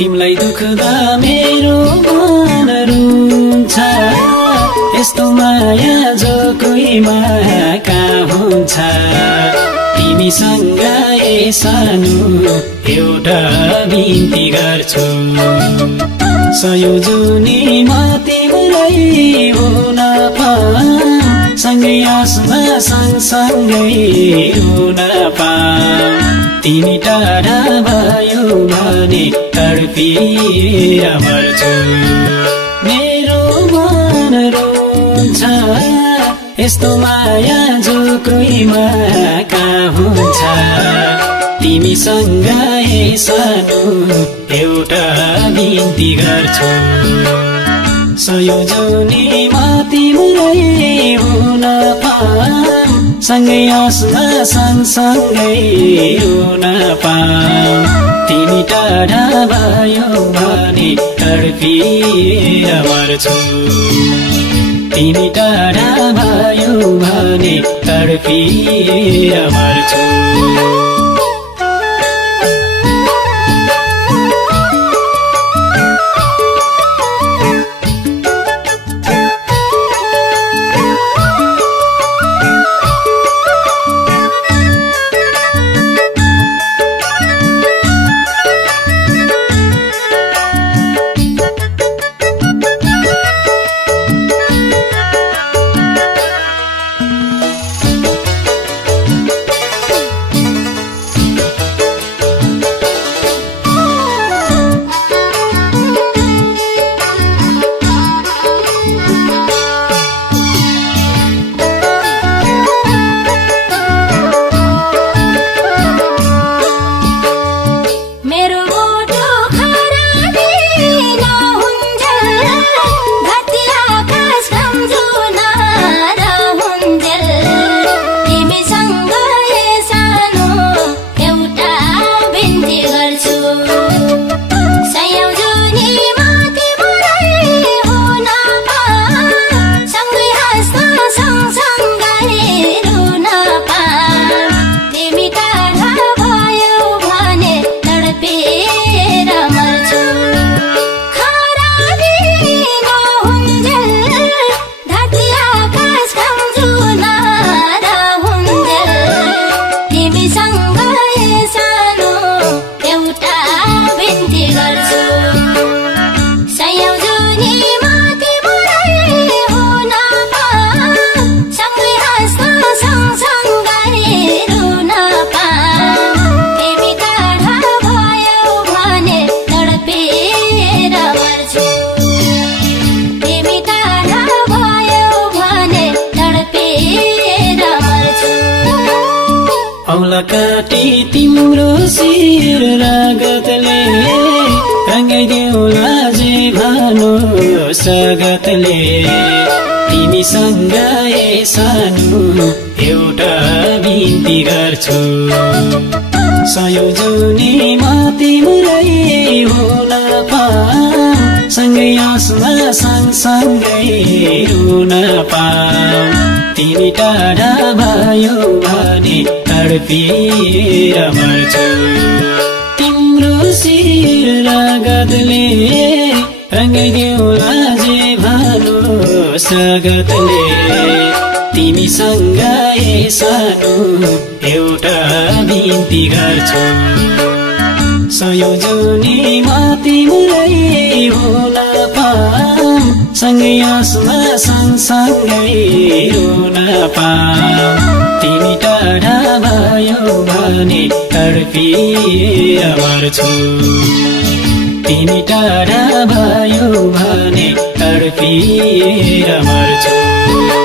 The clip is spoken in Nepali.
तिमलाई दुख्दा मेरो मन रुन्छ यस्तो माया जो कोहीमा कहाँ हुन्छ तिमीसँग सानो एउटा बिन्ती गर्छु सयौं जुनीमा तिमीलाई हुन पाऊँ सँगै आसमा सँगसँगै रुन पाऊँ तिमी टाढा भयो भने तडपिएर मर्छु मेरो मन रुन्छ यस्तो माया जो कोहीमा कहाँ हुन्छ तिमीसँग सानो एउटा बिन्ती गर्छु सयौं जुनीमा तिमीलाई हुन पाऊँ सँगै आसमा सँगसँगै रुन पाऊँ तिमी टाढा भयो भने तडपिएर मर्छु तिमी टाढा भयो भने तडपिएर मर्छु काटी तिम्रो शिर रगतले रङ्गाइदेऊला जे भानु सगतले तिमीसँग सानो एउटा बिन्ती गर्छु सयौं जुनीमा तिमीलाई हुन पाऊँ सँगै आसमा सँगसँगै रुन पाऊँ तिमी टाढा भयो भने तडपिएर मर्छु तिम्रो शिर रगतले रङ्गाइदेऊला जे भानु सगतले तिमीसँग सानो एउटा बिन्ती गर्छु सयौं जुनीमा तिमीलाई हुन पाऊँ सँगै आसमा सँगसँगै रुन पाऊँ तिमी टाढा भयो भने तडपिएर मर्छु तिमी टाढा भयो भने तडपिएर मर्छु